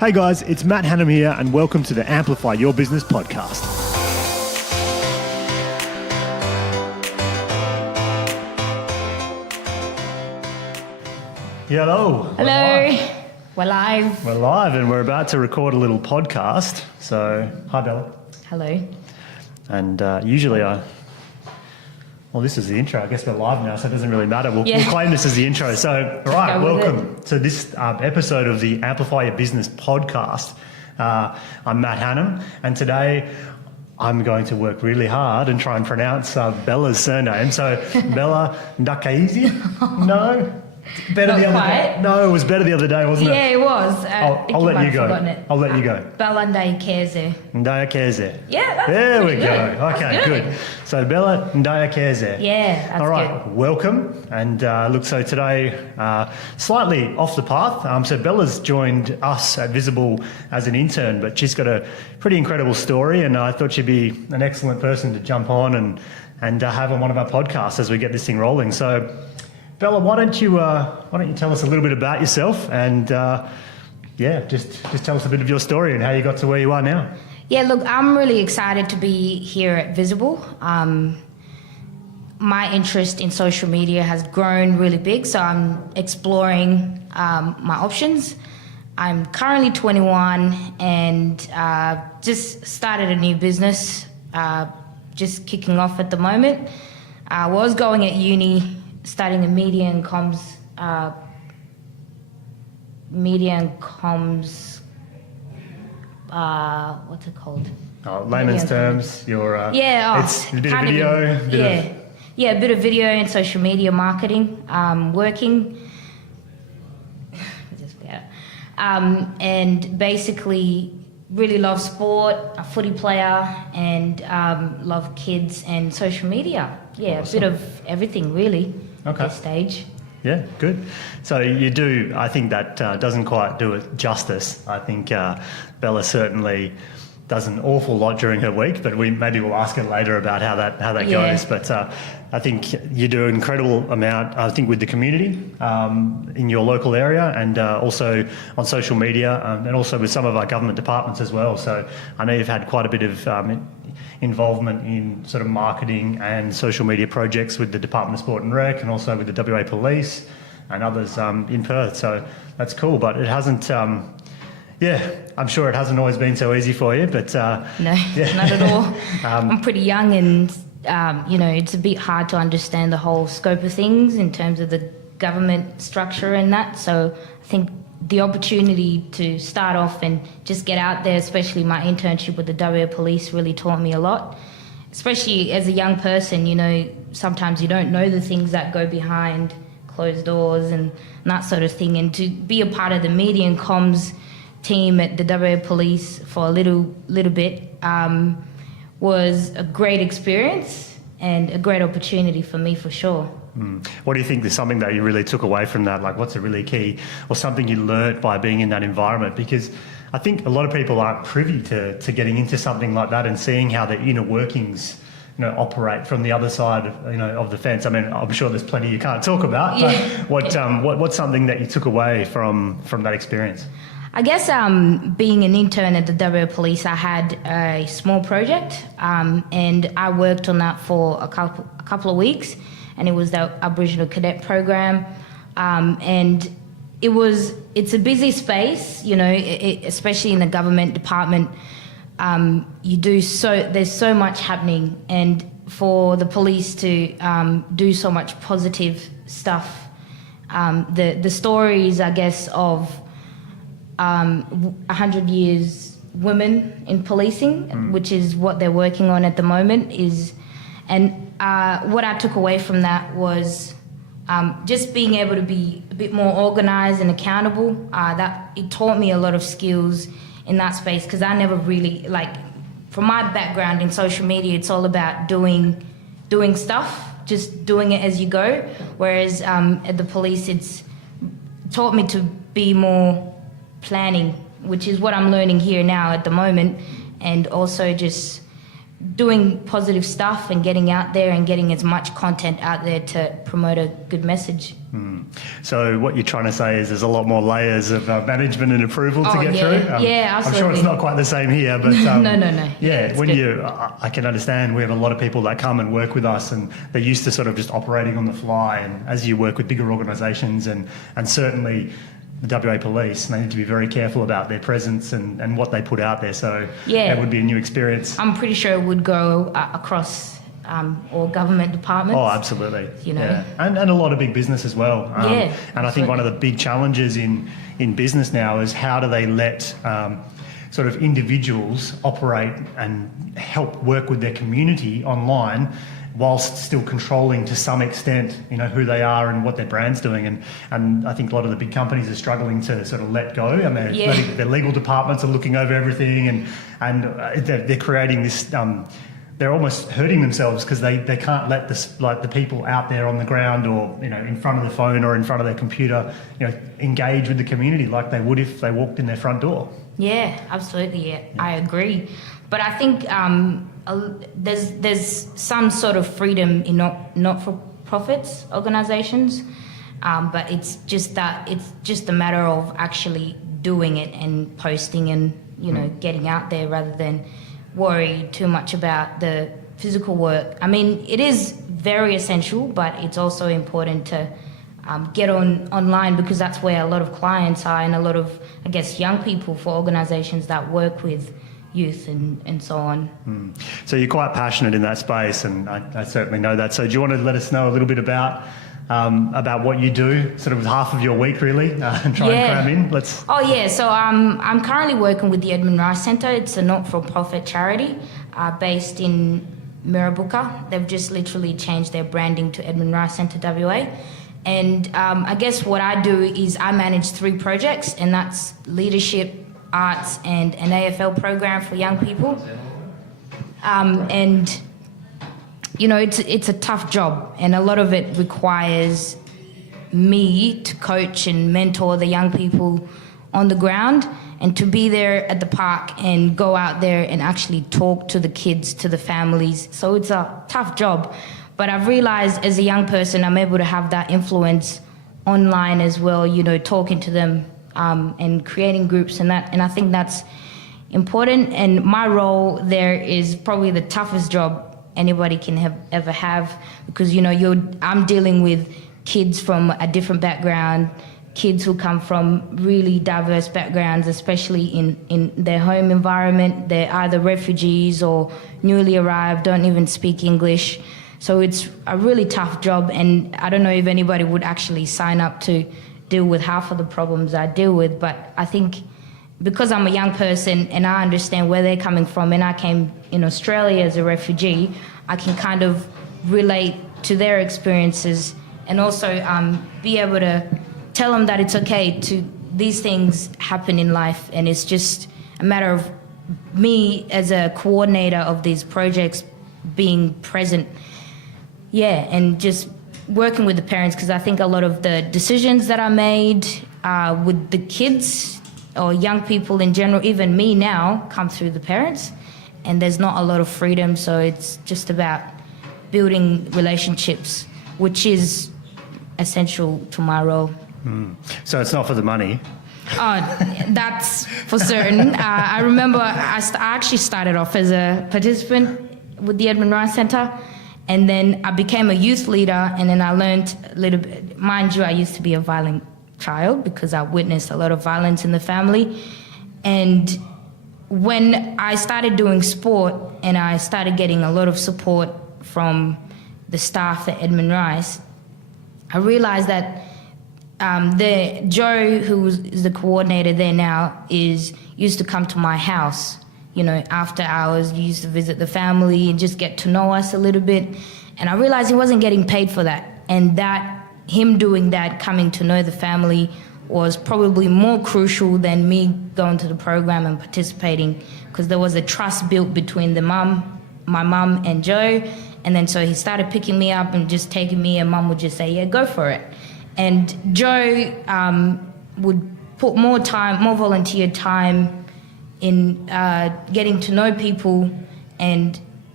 Hey guys, it's Matt Hanham here and welcome to the Amplify Your Business podcast. Hello. Hello. We're live. We're live and we're about to record a little podcast. So, hi Bella. Hello. And usually well, this is the intro. I guess we're live now, so it doesn't really matter. We'll claim this as the intro. So, all right, welcome to this episode of the Amplify Your Business podcast. I'm Matt Hanham, and today I'm going to work really hard and try and pronounce Bella's surname. So, Bella Ndayikez? No? Better the other day. No, it was better the other day, wasn't it? Yeah, it was. I'll let you go. I'll let you go. Bella Ndayikez. Ndayikez. Yeah, that's there we good. go. Okay, good. So Bella Ndayikez. Yeah, that's all right, good. welcome. And look, so today, slightly off the path. So Bella's joined us at Visible as an intern, but she's got a pretty incredible story, and I thought she'd be an excellent person to jump on and have on one of our podcasts as we get this thing rolling. So, Bella, why don't you tell us a little bit about yourself and just tell us a bit of your story and how you got to where you are now. Yeah, look, I'm really excited to be here at Visible. My interest in social media has grown really big, so I'm exploring my options. I'm currently 21 and just started a new business, just kicking off at the moment. I was going at uni, studying a media and comms, what's it called? Layman's terms, it's a bit of video. A bit of video and social media marketing, working. And basically really love sport, a footy player, and love kids and social media. Yeah, awesome. A bit of everything really. Okay. At this stage. Yeah, good. So you do, I think that doesn't quite do it justice. I think Bella certainly does an awful lot during her week, but maybe we'll ask her later about how that goes. But I think you do an incredible amount, I think, with the community in your local area and also on social media and also with some of our government departments as well. So I know you've had quite a bit of involvement in sort of marketing and social media projects with the Department of Sport and Rec and also with the WA Police and others in Perth. So that's cool, but it hasn't, I'm sure it hasn't always been so easy for you, but... No, not at all. I'm pretty young and, it's a bit hard to understand the whole scope of things in terms of the government structure and that. So I think the opportunity to start off and just get out there, especially my internship with the WA Police, really taught me a lot. Especially as a young person, sometimes you don't know the things that go behind closed doors and that sort of thing. And to be a part of the media and comms team at the WA Police for a little bit was a great experience and a great opportunity for me, for sure. What do you think is something that you really took away from that? Like, what's a really key or something you learnt by being in that environment? Because I think a lot of people aren't privy to getting into something like that and seeing how the inner workings operate from the other side of the fence. I mean, I'm sure there's plenty you can't talk about, but what's something that you took away from that experience? I guess being an intern at the WA Police, I had a small project and I worked on that for a couple of weeks, and it was the Aboriginal Cadet Program. And it's a busy space, especially in the government department. There's so much happening, and for the police to do so much positive stuff, the stories, I guess, of 100 years women in policing, which is what they're working on at the moment, what I took away from that was just being able to be a bit more organised and accountable. That it taught me a lot of skills in that space, because I never really, from my background in social media, it's all about doing stuff, just doing it as you go. Whereas at the police, it's taught me to be more planning, which is what I'm learning here now at the moment, and also just doing positive stuff and getting out there and getting as much content out there to promote a good message. So what you're trying to say is there's a lot more layers of management and approval to get through. Yeah, absolutely. I'm sure it's not quite the same here, but no. Yeah, when I can understand, we have a lot of people that come and work with us, and they're used to sort of just operating on the fly. And as you work with bigger organisations, and certainly the WA Police, they need to be very careful about their presence and what they put out there. So that would be a new experience. I'm pretty sure it would go across all government departments. Oh, absolutely. You know, yeah. And a lot of big business as well. And I think one of the big challenges in business now is how do they let sort of individuals operate and help work with their community online, whilst still controlling to some extent, who they are and what their brand's doing. And I think a lot of the big companies are struggling to sort of let go, and their legal departments are looking over everything, and they're creating this. They're almost hurting themselves because they can't let the people out there on the ground or in front of the phone or in front of their computer engage with the community like they would if they walked in their front door. Yeah, absolutely. Yeah. I agree, but I think there's some sort of freedom in not-for-profits organisations, but it's just a matter of actually doing it and posting and getting out there rather than worry too much about the physical work. I mean, it is very essential, but it's also important to get online, because that's where a lot of clients are, and a lot of, I guess, young people for organisations that work with youth and so on. So you're quite passionate in that space, and I certainly know that. So do you want to let us know a little bit about what you do, sort of half of your week really, and try and cram in? So I'm currently working with the Edmund Rice Centre. It's a not-for-profit charity based in Mirrabooka. They've just literally changed their branding to Edmund Rice Centre WA. And I guess what I do is I manage 3 projects, and that's leadership, arts, and an AFL program for young people. And it's a tough job, and a lot of it requires me to coach and mentor the young people on the ground, and to be there at the park and go out there and actually talk to the kids, to the families. So it's a tough job, but I've realized as a young person, I'm able to have that influence online as well, talking to them and creating groups and that. And I think that's important. And my role there is probably the toughest job anybody can ever have, because I'm dealing with kids from a different background, kids who come from really diverse backgrounds, especially in their home environment. They're either refugees or newly arrived, don't even speak English. So it's a really tough job, and I don't know if anybody would actually sign up to deal with half of the problems I deal with, but I think because I'm a young person and I understand where they're coming from, and I came in Australia as a refugee, I can kind of relate to their experiences, and also be able to tell them that it's okay to, these things happen in life, and it's just a matter of me as a coordinator of these projects being present, and just working with the parents, because I think a lot of the decisions that are made with the kids or young people in general, even me now, come through the parents, and there's not a lot of freedom. So it's just about building relationships, which is essential to my role. So it's not for the money? That's for certain. I remember I actually started off as a participant with the Edmund Rice Centre, and then I became a youth leader, and then I learned a little bit. Mind you, I used to be a violent child because I witnessed a lot of violence in the family. And when I started doing sport and I started getting a lot of support from the staff at Edmund Rice, I realized that the Joe, who is the coordinator there now, used to come to my house, after hours. He used to visit the family and just get to know us a little bit. And I realized he wasn't getting paid for that. And that him doing that, coming to know the family, was probably more crucial than me going to the program and participating, because there was a trust built between my mum and Joe. And then so he started picking me up and just taking me, and mum would just say, yeah, go for it. And Joe would put more volunteer time in getting to know people, and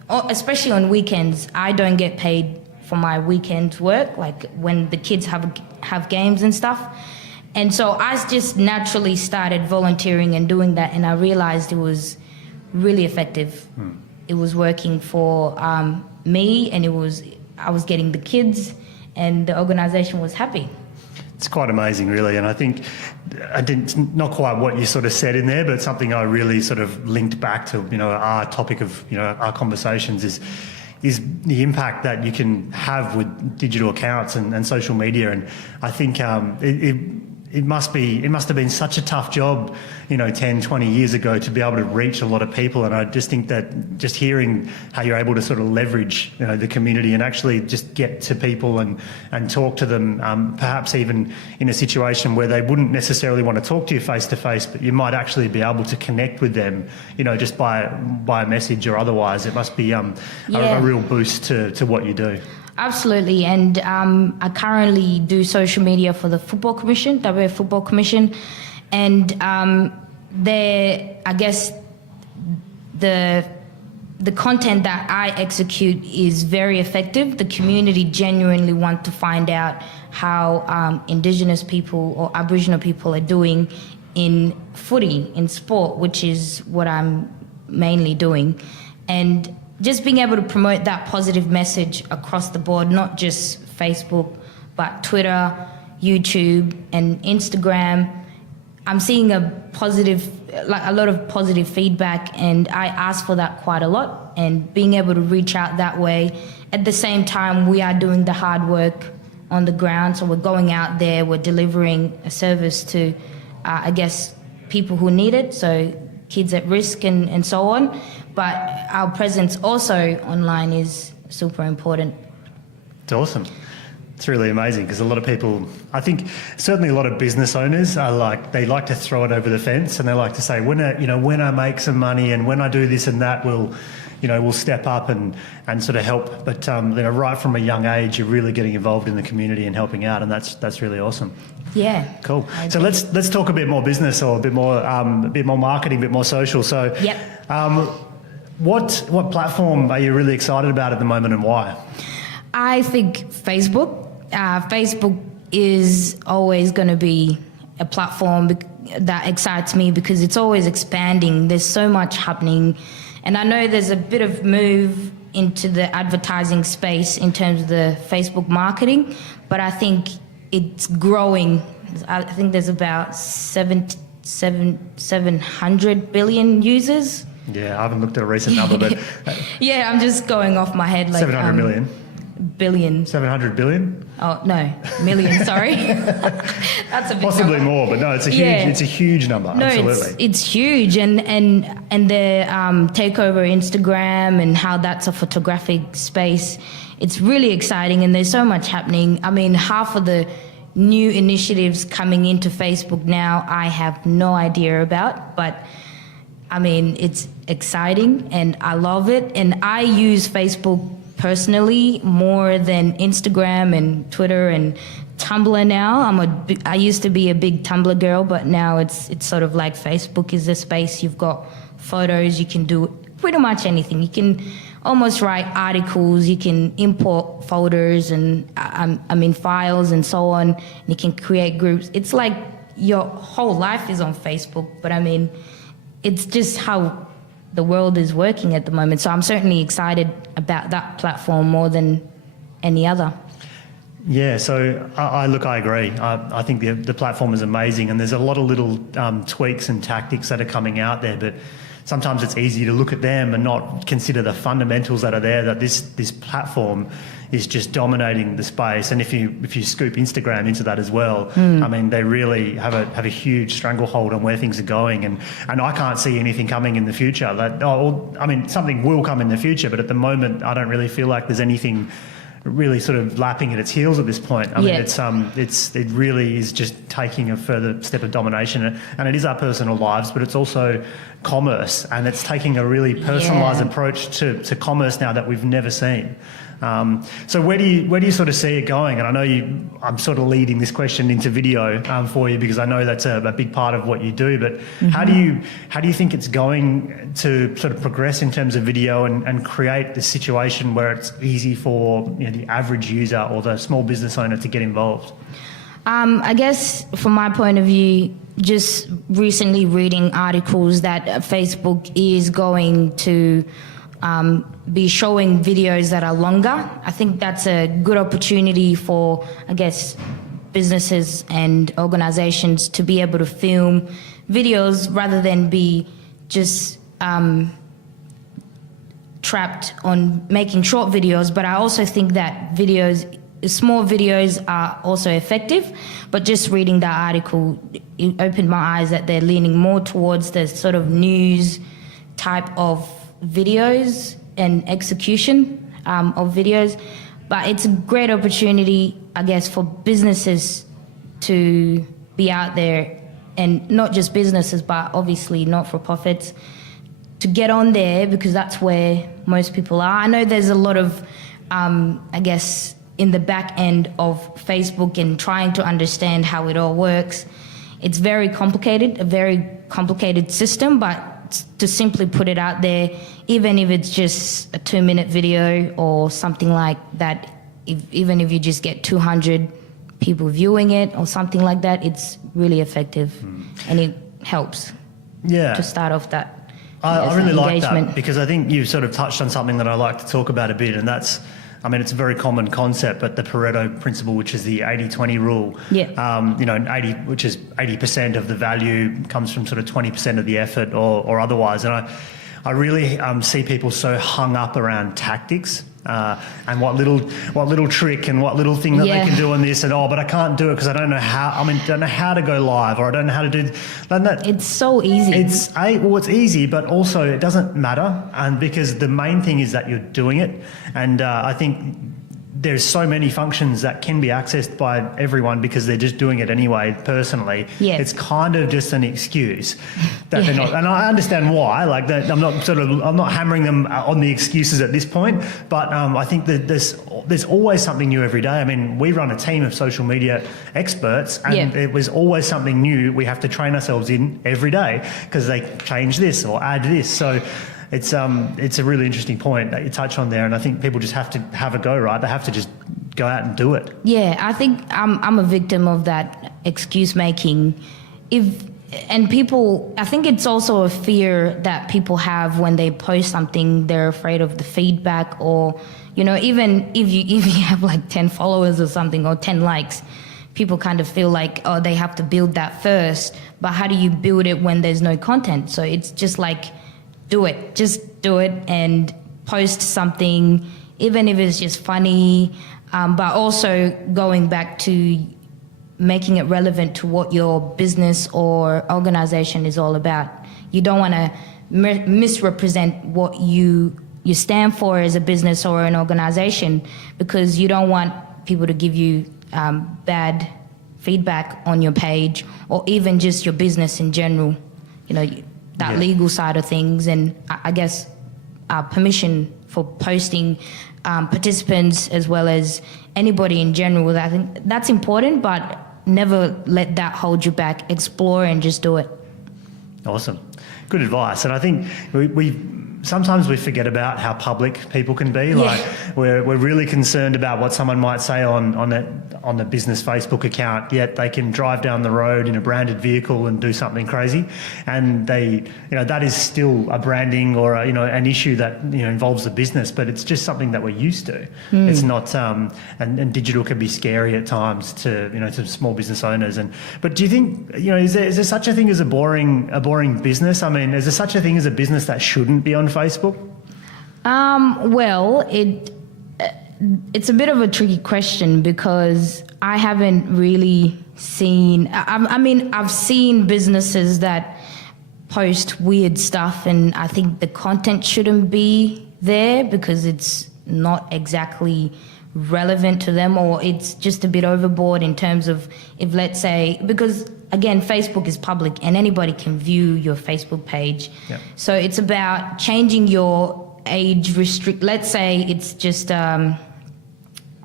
especially on weekends. I don't get paid for my weekend work, like when the kids have games and stuff. And so I just naturally started volunteering and doing that, and I realized it was really effective. It was working for me, and I was getting the kids, and the organisation was happy. It's quite amazing, really, and I think not quite what you sort of said in there, but something I really sort of linked back to, our topic of, our conversations is the impact that you can have with digital accounts and social media. And I think it must have been such a tough job, 10, 20 years ago to be able to reach a lot of people. And I just think that just hearing how you're able to sort of leverage, the community and actually just get to people and talk to them, perhaps even in a situation where they wouldn't necessarily want to talk to you face to face, but you might actually be able to connect with them, just by a message or otherwise. It must be a real boost to what you do. Absolutely, and I currently do social media for the Football Commission, WA Football Commission, and I guess the content that I execute is very effective. The community genuinely want to find out how Indigenous people or Aboriginal people are doing in footy, in sport, which is what I'm mainly doing, and just being able to promote that positive message across the board, not just Facebook, but Twitter, YouTube, and Instagram. I'm seeing a lot of positive feedback, and I ask for that quite a lot. And being able to reach out that way, at the same time, we are doing the hard work on the ground. So we're going out there, we're delivering a service to, people who need it. So kids at risk and so on. But our presence also online is super important. It's awesome. It's really amazing because a lot of people, I think certainly a lot of business owners they like to throw it over the fence, and they like to say, when I make some money and when I do this and that, we'll step up and sort of help. But right from a young age, you're really getting involved in the community and helping out, and that's really awesome. Yeah. Cool. So let's talk a bit more business, or a bit more marketing, a bit more social. So yep. What platform are you really excited about at the moment, and why? I think Facebook. Facebook is always going to be a platform that excites me because it's always expanding. There's so much happening. And I know there's a bit of move into the advertising space in terms of the Facebook marketing, but I think it's growing. I think there's about 700 billion users. Yeah, I haven't looked at a recent number, but... yeah, I'm just going off my head. 700 million? Billion. 700 billion? Oh, no, million, sorry. That's a big Possibly number. More, but no, it's a huge number, no, absolutely. It's huge, and the takeover Instagram and how that's a photographic space, it's really exciting, and there's so much happening. I mean, half of the new initiatives coming into Facebook now, I have no idea about, but I mean, it's exciting and I love it. And I use Facebook personally more than Instagram and Twitter and Tumblr now. I used to be a big Tumblr girl, but now it's sort of like Facebook is the space. You've got photos, you can do pretty much anything. You can almost write articles, you can import folders and files and so on. And you can create groups. It's like your whole life is on Facebook, but I mean, it's just how the world is working at the moment. So I'm certainly excited about that platform more than any other. Yeah, so I agree. I think the platform is amazing, and there's a lot of little tweaks and tactics that are coming out there, but sometimes it's easy to look at them and not consider the fundamentals that are there, that this platform is just dominating the space. And if you scoop Instagram into that as well, I mean, they really have a huge stranglehold on where things are going, and I can't see anything coming in the future. Something will come in the future, but at the moment I don't really feel like there's anything really sort of lapping at its heels at this point. I mean, it really is just taking a further step of domination, and it is our personal lives, but it's also commerce, and it's taking a really personalised approach to commerce now that we've never seen. So where do you sort of see it going? And I know I'm sort of leading this question into video for you because I know that's a big part of what you do. But how do you think it's going to sort of progress in terms of video and create the situation where it's easy for the average user or the small business owner to get involved? I guess from my point of view, just recently reading articles that Facebook is going to be showing videos that are longer. I think that's a good opportunity for, I guess, businesses and organizations to be able to film videos rather than be just trapped on making short videos. But I also think that small videos are also effective, but just reading that article, it opened my eyes that they're leaning more towards the sort of news type of videos and execution of videos. But it's a great opportunity, I guess, for businesses to be out there, and not just businesses, but obviously not-for-profits, to get on there because that's where most people are. I know there's a lot of, I guess, in the back end of Facebook and trying to understand how it all works. It's very complicated, a very complicated system, but to simply put it out there, even if it's just a 2-minute video or something like that, even if you just get 200 people viewing it or something like that, it's really effective and it helps to start off that. I really like that because I think you've sort of touched on something that I like to talk about a bit, and that's, I mean, it's a very common concept, but the Pareto Principle, which is the 80-20 rule, which is 80% of the value comes from sort of 20% of the effort or otherwise. And I really see people so hung up around tactics and what little trick and what little thing that they can do on this, and but I can't do it because I don't know how. I mean, don't know how to go live, or I don't know how to do. It's so easy. It's easy, but also it doesn't matter, and because the main thing is that you're doing it, and I think there's so many functions that can be accessed by everyone because they're just doing it anyway. Personally, it's kind of just an excuse that they're not, and I understand why. Like that, I'm not hammering them on the excuses at this point, but I think that there's always something new every day. I mean, we run a team of social media experts, and it was always something new we have to train ourselves in every day because they change this or add this. So it's a really interesting point that you touch on there, and I think people just have to have a go, right? They have to just go out and do it. Yeah, I think I'm a victim of that excuse making. I think it's also a fear that people have when they post something. They're afraid of the feedback, or even if you have like 10 followers or something, or 10 likes, people kind of feel like, they have to build that first. But how do you build it when there's no content? So it's just like, just do it and post something, even if it's just funny, but also going back to making it relevant to what your business or organization is all about. You don't want to misrepresent what you stand for as a business or an organization, because you don't want people to give you bad feedback on your page, or even just your business in general. That legal side of things, and I guess permission for posting participants as well as anybody in general. I think that's important, but never let that hold you back. Explore and just do it. Awesome. Good advice. And I think we sometimes we forget about how public people can be. Like we're really concerned about what someone might say on the business Facebook account, yet they can drive down the road in a branded vehicle and do something crazy, and that is still a branding or an issue that involves the business, but it's just something that we're used to. It's not and digital can be scary at times to small business owners. But do you think is there such a thing as a boring business? I mean, is there such a thing as a business that shouldn't be on Facebook? Well, it's a bit of a tricky question because I haven't really seen. I mean, I've seen businesses that post weird stuff, and I think the content shouldn't be there because it's not exactly relevant to them, or it's just a bit overboard in terms of, if let's say, because again, Facebook is public and anybody can view your Facebook page. So it's about changing your age let's say it's just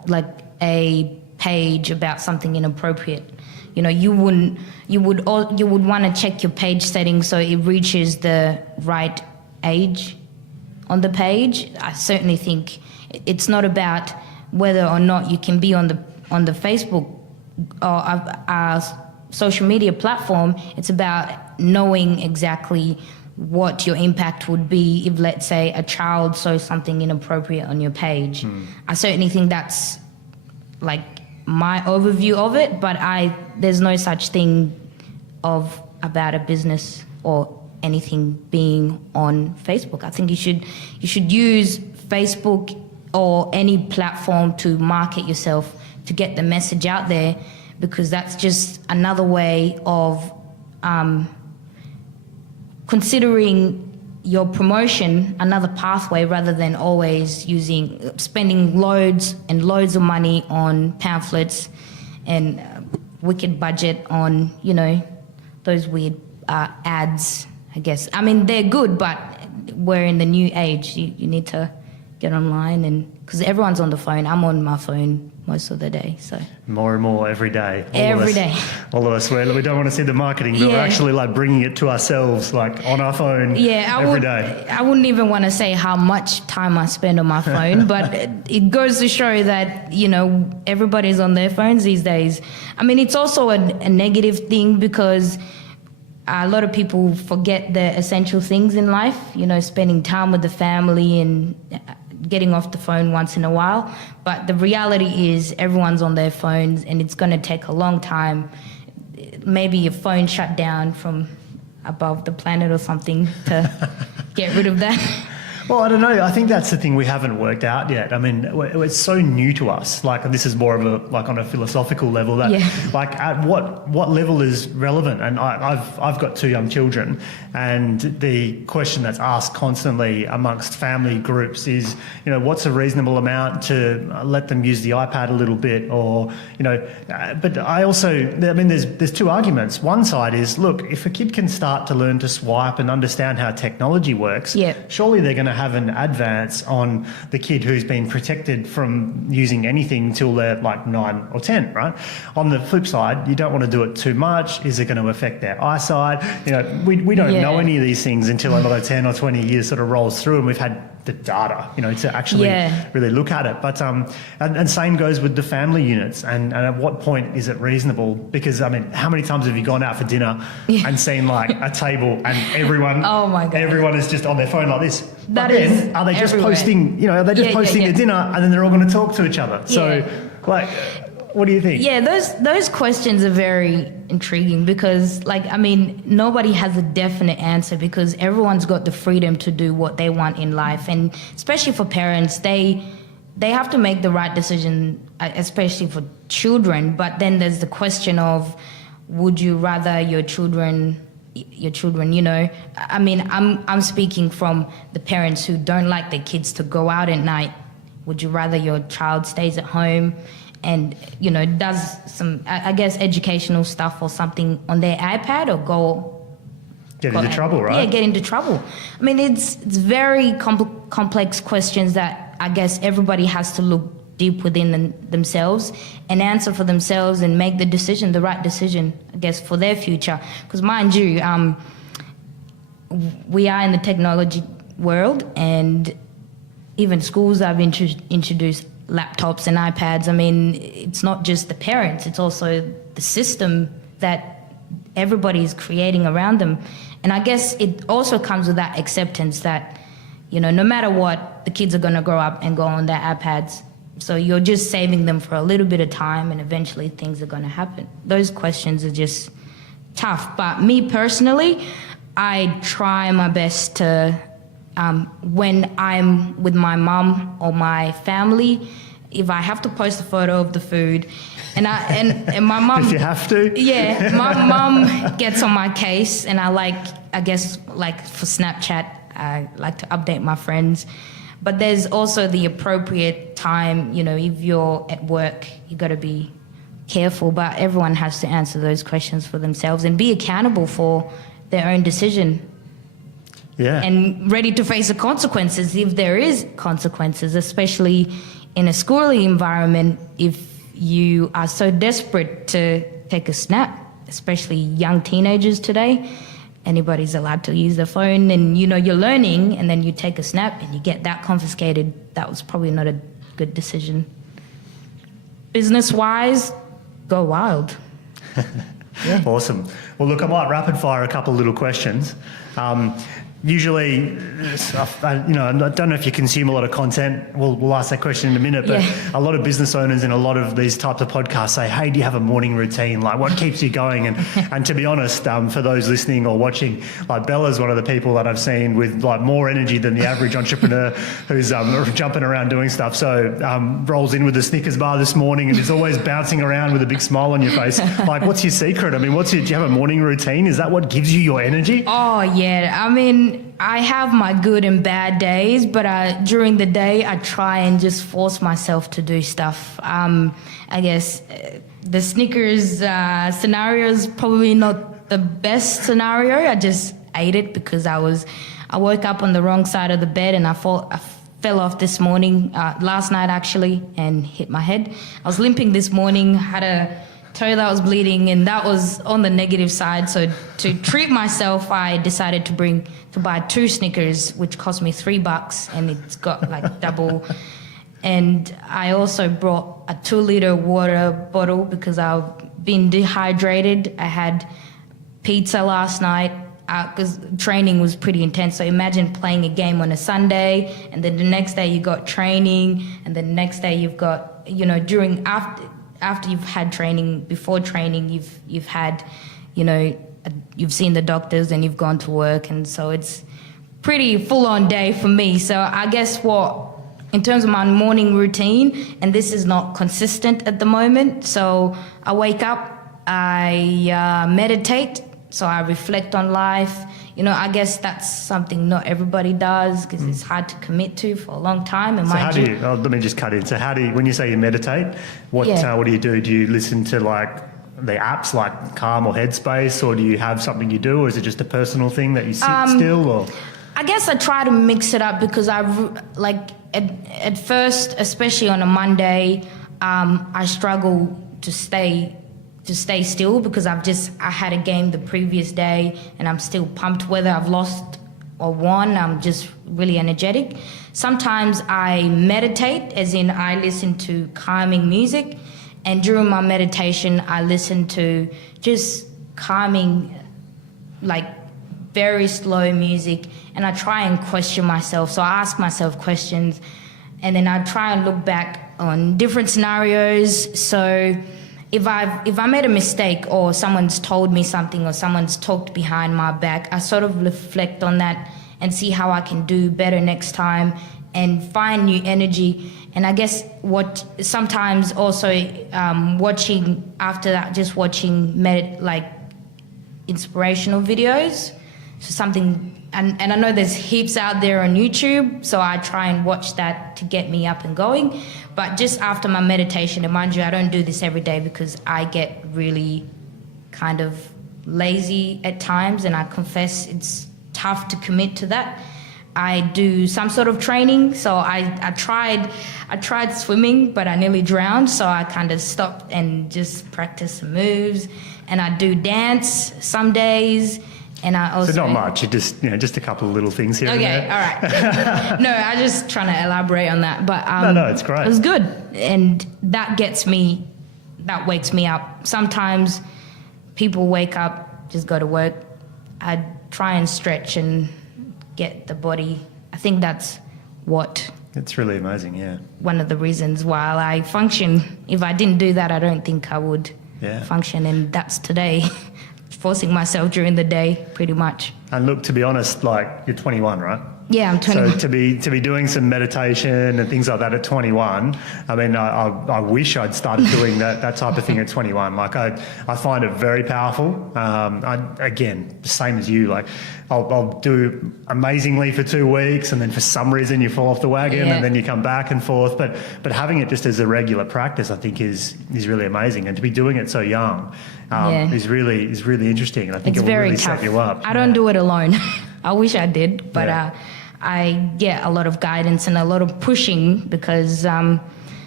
like a page about something inappropriate. You know, you would want to check your page settings so it reaches the right age on the page. I certainly think it's not about whether or not you can be on the Facebook or our social media platform. It's about knowing exactly what your impact would be if, let's say, a child saw something inappropriate on your page. I certainly think that's like my overview of it, but there's no such thing about a business or anything being on Facebook. I think you should use Facebook or any platform to market yourself, to get the message out there, because that's just another way of considering your promotion, another pathway, rather than always spending loads and loads of money on pamphlets and wicked budget on, you know, those weird ads, I guess. I mean, they're good, but we're in the new age. You need to get online, and because everyone's on the phone. I'm on my phone most of the day, so more and more every day. All of us, we don't want to see the marketing, but we're actually like bringing it to ourselves, like on our phone. Every day. I wouldn't even want to say how much time I spend on my phone, but it goes to show that, you know, everybody's on their phones these days. I mean, it's also a negative thing because a lot of people forget the essential things in life, you know, spending time with the family and getting off the phone once in a while. But the reality is everyone's on their phones, and it's going to take a long time. Maybe your phone shut down from above the planet or something to get rid of that. Well, I don't know. I think that's the thing we haven't worked out yet. I mean, it's so new to us. Like, this is more of a, like, on a philosophical level that, like, at what level is relevant? And I've got 2 young children, and the question that's asked constantly amongst family groups is, you know, what's a reasonable amount to let them use the iPad a little bit, or, you know, but I mean, there's 2 arguments. One side is, look, if a kid can start to learn to swipe and understand how technology works, surely they're going to have an advance on the kid who's been protected from using anything until they're like 9 or 10, right? On the flip side, you don't want to do it too much. Is it going to affect their eyesight? You know, we don't know any of these things until another 10 or 20 years sort of rolls through and we've had the data, you know, to actually really look at it. But and same goes with the family units. And at what point is it reasonable? Because I mean, how many times have you gone out for dinner and seen like a table and everyone, everyone is just on their phone like this? Are they just posting? You know, are they just posting their dinner and then they're all going to talk to each other? So, like, what do you think? Yeah, those questions are very intriguing because, like, I mean, nobody has a definite answer because everyone's got the freedom to do what they want in life. And especially for parents, they have to make the right decision, especially for children. But then there's the question of, would you rather your children, you know, I mean, I'm speaking from the parents who don't like their kids to go out at night. Would you rather your child stays at home and, you know, does some, I guess, educational stuff or something on their iPad, or get into trouble, right? Yeah, get into trouble. I mean, it's very complex questions that I guess everybody has to look deep within themselves and answer for themselves and make the right decision, I guess, for their future. Because mind you, we are in the technology world, and even schools have introduced laptops and iPads. I mean, it's not just the parents, it's also the system that everybody is creating around them. And I guess it also comes with that acceptance that, you know, no matter what, the kids are going to grow up and go on their iPads. So you're just saving them for a little bit of time, and eventually things are going to happen. Those questions are just tough. But me personally, I try my best to, when I'm with my mum or my family, if I have to post a photo of the food, and my mum, if you have to, my mum gets on my case, and I guess for Snapchat, I like to update my friends. But there's also the appropriate time, you know, if you're at work, you got to be careful. But everyone has to answer those questions for themselves and be accountable for their own decision. Yeah. And ready to face the consequences if there is consequences, especially in a schooling environment, if you are so desperate to take a snap, especially young teenagers today, anybody's allowed to use their phone, and you're learning, and then you take a snap and you get that confiscated. That was probably not a good decision. Business-wise, go wild. Yeah. Awesome. Well, look, I might rapid fire a couple of little questions. Usually, I don't know if you consume a lot of content. We'll ask that question in a minute, but a lot of business owners in a lot of these types of podcasts say, hey, do you have a morning routine? Like, what keeps you going? And to be honest, for those listening or watching, like Bella's one of the people that I've seen with like more energy than the average entrepreneur who's jumping around doing stuff. So rolls in with a Snickers bar this morning and is always bouncing around with a big smile on your face. Like, what's your secret? I mean, do you have a morning routine? Is that what gives you your energy? Oh, yeah. I mean, I have my good and bad days, but during the day, I try and just force myself to do stuff. I guess the Snickers scenario is probably not the best scenario. I just ate it because I woke up on the wrong side of the bed, and I fell off this morning, last night actually, and hit my head. I was limping this morning, had a toe that was bleeding, and that was on the negative side. So to treat myself, I decided to buy 2 Snickers, which cost me $3, and it's got like double. And I also brought a 2-liter water bottle because I've been dehydrated. I had pizza last night because training was pretty intense. So imagine playing a game on a Sunday, and then the next day you got training, and then the next day you've got, after you've had training, before training, you've had, you've seen the doctors and you've gone to work, and so it's pretty full-on day for me. So I guess in terms of my morning routine, and this is not consistent at the moment, so I wake up, I meditate, so I reflect on life. I guess that's something not everybody does because it's hard to commit to for a long time. And so let me just cut in. So when you say you meditate, what do you do? Do you listen to like the apps like Calm or Headspace, or do you have something you do, or is it just a personal thing that you sit still? Or I guess I try to mix it up because at first, especially on a Monday, I struggle to stay still because I had a game the previous day and I'm still pumped. Whether I've lost or won, I'm just really energetic. Sometimes I meditate, as in I listen to calming music, and during my meditation I listen to just calming, like very slow music, and I try and question myself. So I ask myself questions, and then I try and look back on different scenarios. So if I made a mistake, or someone's told me something, or someone's talked behind my back, I sort of reflect on that and see how I can do better next time and find new energy. And I guess sometimes also watching after that, just watching like inspirational videos. So something, and I know there's heaps out there on YouTube, so I try and watch that to get me up and going. But just after my meditation, and mind you, I don't do this every day because I get really kind of lazy at times, and I confess it's tough to commit to that. I do some sort of training, so I tried swimming, but I nearly drowned, so I kind of stopped and just practiced some moves. And I do dance some days. And I also, so not much, just a couple of little things here and there. Okay, all right. No, I'm just trying to elaborate on that. But no, it's great. It was good, and that wakes me up. Sometimes people wake up, just go to work. I try and stretch and get the body. I think that's it's really amazing, yeah. One of the reasons why I function. If I didn't do that, I don't think I would function, and that's today. Forcing myself during the day, pretty much. And look, to be honest, like, you're 21, right? Yeah, I'm 21. So to be doing some meditation and things like that at 21, I mean, I wish I'd started doing that type of thing at 21. Like, I find it very powerful. Again, same as you. Like, I'll do amazingly for 2 weeks, and then for some reason you fall off the wagon, and then you come back and forth. But having it just as a regular practice, I think is really amazing. And to be doing it so young is really interesting. And I think it will really set you up. I don't do it alone. I wish I did, but I get a lot of guidance and a lot of pushing because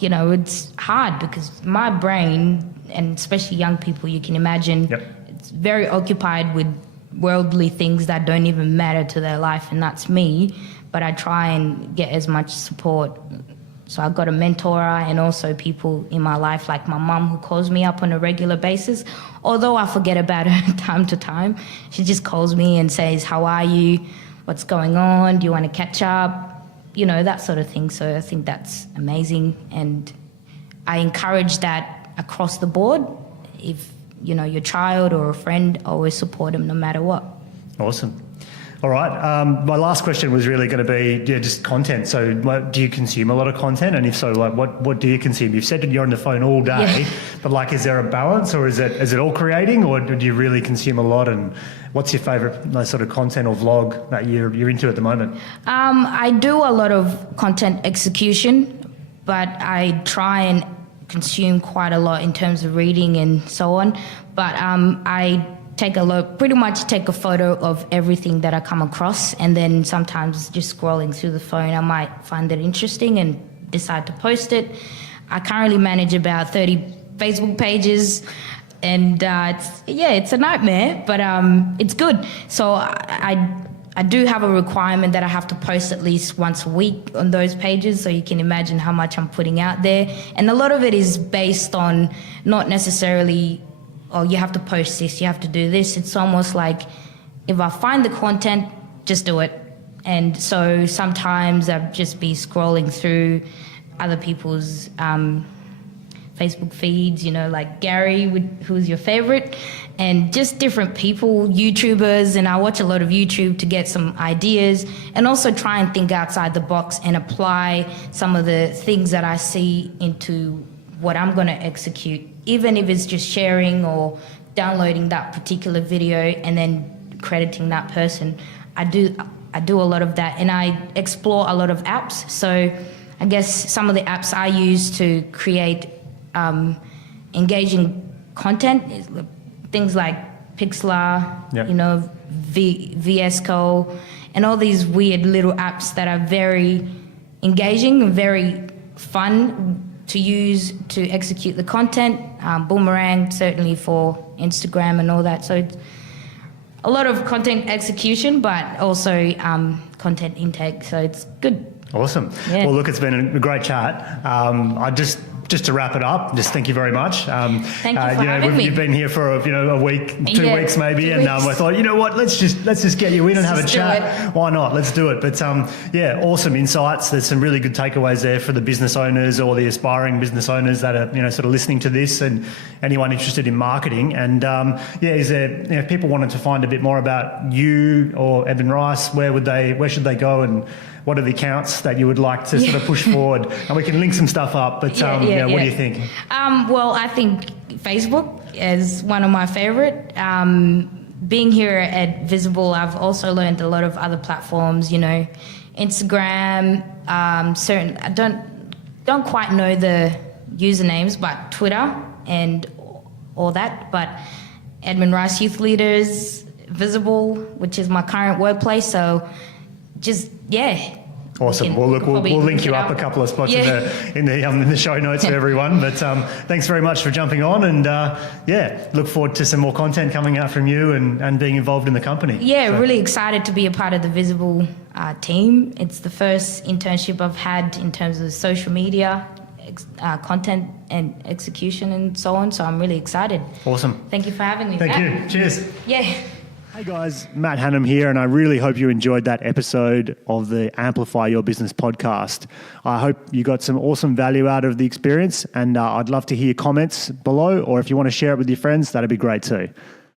it's hard because my brain, and especially young people, you can imagine, it's very occupied with worldly things that don't even matter to their life, and that's me. But I try and get as much support. So I've got a mentor and also people in my life like my mum who calls me up on a regular basis. Although I forget about her time to time, she just calls me and says, how are you? What's going on? Do you want to catch up? That sort of thing. So I think that's amazing. And I encourage that across the board. If, your child or a friend, always support them no matter what. Awesome. All right. My last question was really going to be just content. So do you consume a lot of content? And if so, what do you consume? You've said that you're on the phone all day, but is there a balance, or is it all creating, or do you really consume a lot? And what's your favourite sort of content or vlog that you're into at the moment? I do a lot of content execution, but I try and consume quite a lot in terms of reading and so on. But I pretty much take a photo of everything that I come across, and then sometimes just scrolling through the phone, I might find it interesting and decide to post it. I currently manage about 30 Facebook pages, and it's a nightmare, but it's good. So I do have a requirement that I have to post at least once a week on those pages, so you can imagine how much I'm putting out there. And a lot of it is based on not necessarily, you have to post this, you have to do this. It's almost like if I find the content, just do it. And so sometimes I'll just be scrolling through other people's Facebook feeds, like Gary, who's your favorite, and just different people, YouTubers, and I watch a lot of YouTube to get some ideas and also try and think outside the box and apply some of the things that I see into what I'm going to execute, even if it's just sharing or downloading that particular video and then crediting that person. I do a lot of that, and I explore a lot of apps. So I guess some of the apps I use to create engaging content is things like Pixlr, VS Code, and all these weird little apps that are very engaging and very fun to use to execute the content. Boomerang, certainly for Instagram and all that. So it's a lot of content execution, but also content intake. So it's good. Awesome. Yeah. Well, look, it's been a great chat. Just to wrap it up, just thank you very much. Thank you for having me. You've been here for a week, 2 weeks maybe, and I thought, what, let's just get you in and have a chat. Why not? Let's do it. But awesome insights. There's some really good takeaways there for the business owners or the aspiring business owners that are sort of listening to this, and anyone interested in marketing. And is there, if people wanted to find a bit more about you or Eben Rice, where should they go, and what are the accounts that you would like to sort of push forward? And we can link some stuff up, but what do you think? Well, I think Facebook is one of my favorite. Being here at Visible, I've also learned a lot of other platforms, Instagram, I don't quite know the usernames, but Twitter and all that. But Edmund Rice Youth Leaders, Visible, which is my current workplace. So Awesome. Well, look, we'll link you up a couple of spots in the show notes for everyone. But thanks very much for jumping on, and look forward to some more content coming out from you and being involved in the company. Really excited to be a part of the Visible team. It's the first internship I've had in terms of social media, content and execution and so on. So I'm really excited. Awesome. Thank you for having me. Thank you. Cheers. Yeah. Hey guys, Matt Hanham here, and I really hope you enjoyed that episode of the Amplify Your Business podcast. I hope you got some awesome value out of the experience, and I'd love to hear your comments below, or if you want to share it with your friends, that'd be great too.